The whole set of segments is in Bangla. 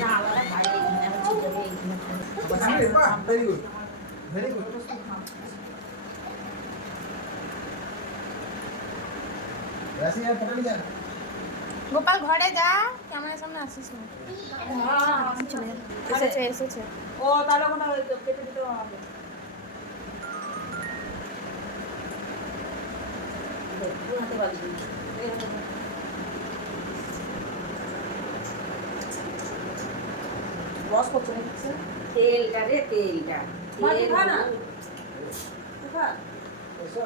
না আলাদা খাই এখানে আমি চিটাবে এখানে ভেরি গুড ভেরি গুড রাশি আর পটল যা গোপাল ঘরে যা ক্যামেরার সামনে আসিস না চলে যা এসেছে এসেছে ও তাহলে ওখানে কেটে দিতে হবে পুরাতে পারি রস করছে না কিছু তেলটা রে তেলটা তেল খা না খা এসো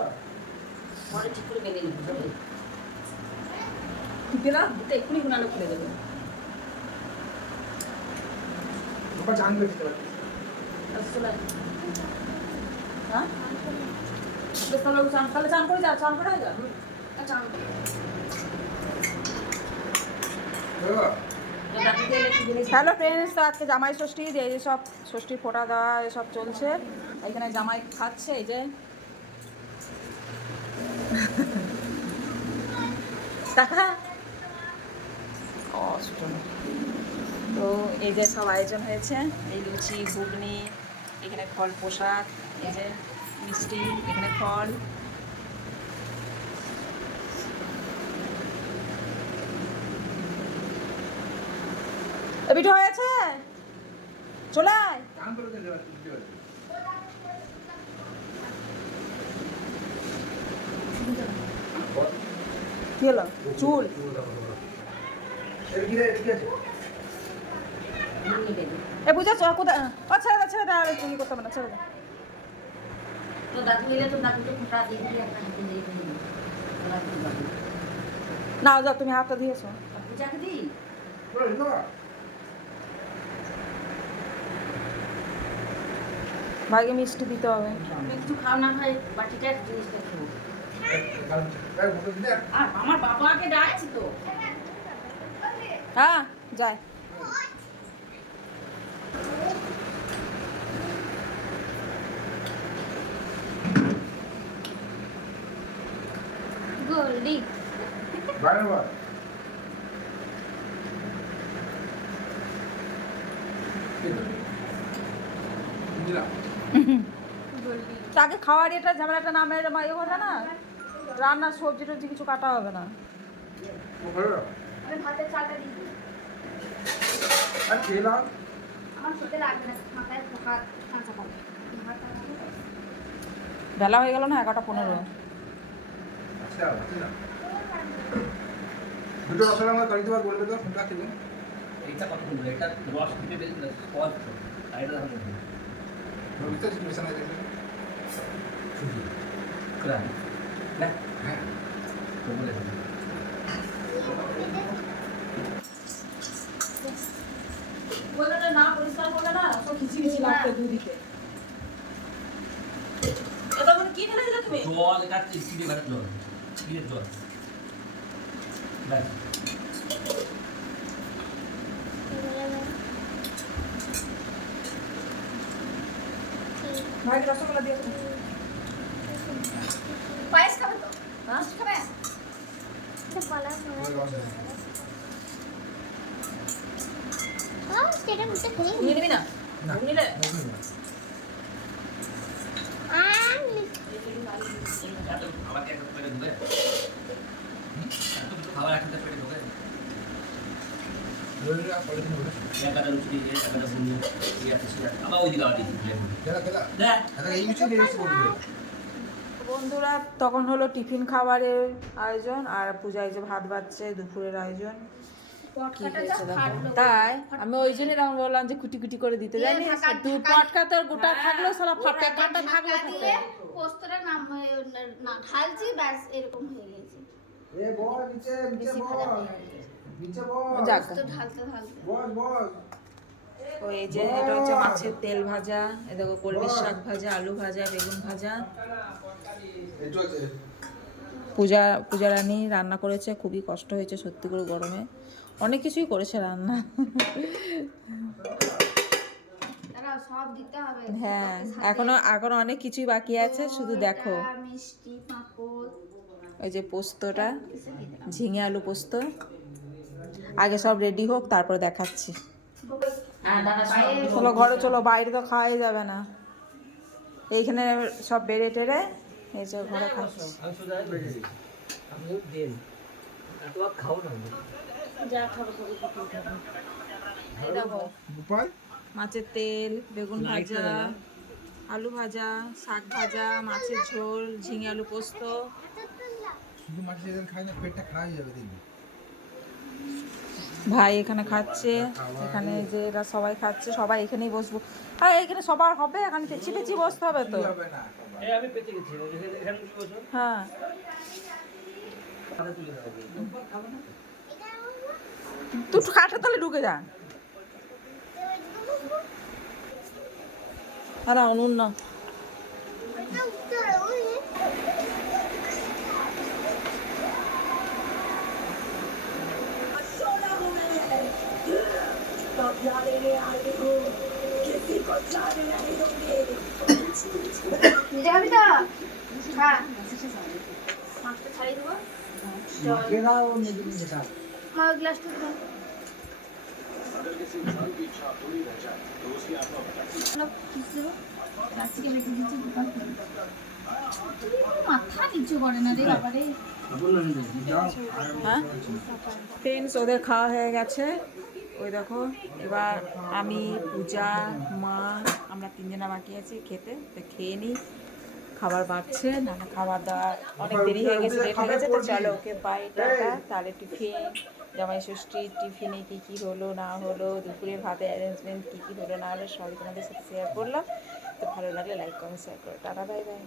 মনে ঠিক করে বেঁধে নিবি বুঝলি দিতে না দিতে এক্ষুনি গুনানো খুলে দেবে বাবা জান করে দিতে পারি আসলে হ্যাঁ বেশ তাহলে চান করে যা চান করে যা চান বাবা হ্যালো ফ্রেন্ডস, তো আজকে জামাই ষষ্ঠী, যে সব ষষ্ঠীর ফোঁটা দেওয়া এসব চলছে। এখানে জামাই খাচ্ছে, এই যে টাকা তো এই যে সব আয়োজন হয়েছে, এই লুচি ঘুগনি, এখানে ফল প্রসাদ, এই যে মিষ্টি, এখানে ফল। পিঠে হয়েছে, চলে আয়। জান করে দিতে পারি কি হলো? চুল এই কি রে ঠিক আছে এ বুঝেছ কোথায়? ও ছেড়ে দে ছেড়ে দে, আর কি করতে হবে না, ছেড়ে দে। তো দাদু মিলে তো দাদুকে ফোঁটা দিয়ে দিয়ে একটা হাতে দিয়ে দিই না যাও, তুমি হাতটা দিয়েছো। পূজাকে দিই বলো না ভাইকে মিষ্টি দিতে হবে। তুমি কিছু খাও না খাই বাটিটার জিনিসটা খাবো কাল ফটো দিতে আর আমার বাবাকে ডাকছি তো হ্যাঁ যায়। গোল্ডি বাইরে বাবা দিলা তাকে খাওয়ার এটা ঝামেলাটা না মেরে ইয়ে হবে না, রান্নার সবজি টবজি কিছু কাটা হবে না। ও ভালো আমি ভাতের চালটা দিয়ে দিই। আর খেলা আমার খেতে লাগবে না, মাথায় পোকা কাঁচা পাবে। ভাতটা রাখো। বেলা হয়ে গেল না, 11:15। আচ্ছা আচ্ছা দুটো মশলা আমরা করে দিবার বলবে তো ফোনটা খেলে এইটা কত সুন্দর, এটা রস দিতে বেশি স্পষ্ট আর এটা দাম নেই রবিতে সিচুয়েশন আছে শুধু ক্রাম না হ্যাঁ তো বলে দেব বলে না পরিষ্কার করলে না তো খিচিমিচি লাগবে দুদিকে। এটা মানে কি ঢেলে দিলে তুমি? জল, এটা চিনি বাটার জল, চিনির জল ব্যাস। ভাইকে রসগোল্লা দিয়েছো? পায়েস খাবে তো? হ্যাঁ খাবে? সেটা মুখে খুলে নিয়ে নিবি না? না নিলে খাবার কি একটা পেটে ঢুকে এত খাবার একটা পেটে ঢুকে রবিরা পলিথিন বলে একটা লুচি দিয়ে একটা বুনিয়া দিয়ে আছে আবার ওই দিকে আবার দিকে খেলা খেলা দেখ এটা এই মিষ্টি দিয়ে বলবে বন্ধুরা, তখন হলো টিফিন খাবারের আয়োজন, আর পূজায় যে ভাত বাড়ছে, দুপুরের আয়োজন কি হয়েছে দেখো। তাই আমি ওই জন্য এরকম বললাম যে কুটি কুটি করে দিতে জানি, তুই পটকা তোর গোটা থাকলো সালা ফাটে কাটা থাকলো ফাটে। পোস্তটা নাম না ঢালছি, ব্যাস এরকম হয়ে গেছে। এ বল নিচে নিচে বেশি বল ভাজা হয়ে গেছে। নিচে বল যাক, তো ঢালতে ঢালতে বল বল তো এই যে এটা হচ্ছে মাছের তেল ভাজা, এ দেখো কলমির শাক ভাজা, আলু ভাজা, বেগুন ভাজা। একটু আছে পূজা রানী রান্না করেছে, খুবই কষ্ট হয়েছে সত্যি করে, গরমে অনেক কিছুই করেছে রান্না। দাঁড়াও, সব দিতে হবে। হ্যাঁ, সাথে এখনো অনেক কিছুই বাকি আছে, শুধু দেখো। এটা মিষ্টি পাঁপড় ওই যে পোস্তটা, ঝিঙে আলু পোস্ত, আগে সব রেডি হোক তারপর দেখাচ্ছি। হ্যাঁ দাদা চলো ঘরে চলো, বাইরে তো খাওয়াই যাবে না। এইখানে সব বেড়ে টেড়ে এই যে ঘরে খাচ্ছি। যা খাবো খাবো খাবো। এই দেখো গোপাল মাছের তেল, বেগুন ভাজা, আলু ভাজা, শাক ভাজা, মাছের ঝোল, ঝিঙে আলু পোস্ত। শুধু মাছ যেদিন খাই না পেটটা খাওয়াই যাবে দেখবি। ভাই এখানে খাচ্ছে, এখানে যে এরা সবাই খাচ্ছে, সবাই এখানেই বসবো। আর এখানে সবার হবে, এখানে পেছি পেছি বসতে হবে তো। হবে না সবাই। আমি পেতে গেছি এখানে কি বলছো হ্যাঁ খাতা তুলে দাও তুই কাঠের তলে ঢুকে যা। আর উনুন না নিজে খাবি তো খা মাছটা ছাড়িয়ে দেবো। মাকে দাও নিজে নিজে খাও। মা ওই গ্লাসটা দাও। মাথা নিচু করে না রে বাবা রে। হ্যাঁ ফ্রেন্ডস, ওদের খাওয়া হয়ে গেছে। ওই দেখো এবার আমি, পূজা, মা, আমরা তিনজনা বাকি আছি খেতে। তো খেয়ে নিই, খাবার বাড়ছে না, খাবার দাবার অনেক দেরি হয়ে গেছে, লেট হয়ে গেছে। তো চলো ওকে বাই টাটা। তাহলে টিফিন, জামাই ষষ্ঠীর টিফিনে কী কী হলো না হলো, দুপুরের ভাতে অ্যারেঞ্জমেন্ট কী কী হলো না হলো সবই তোমাদের সাথে শেয়ার করলাম। তো ভালো লাগলে লাইক কমেন্ট শেয়ার করো। Tata bye bye.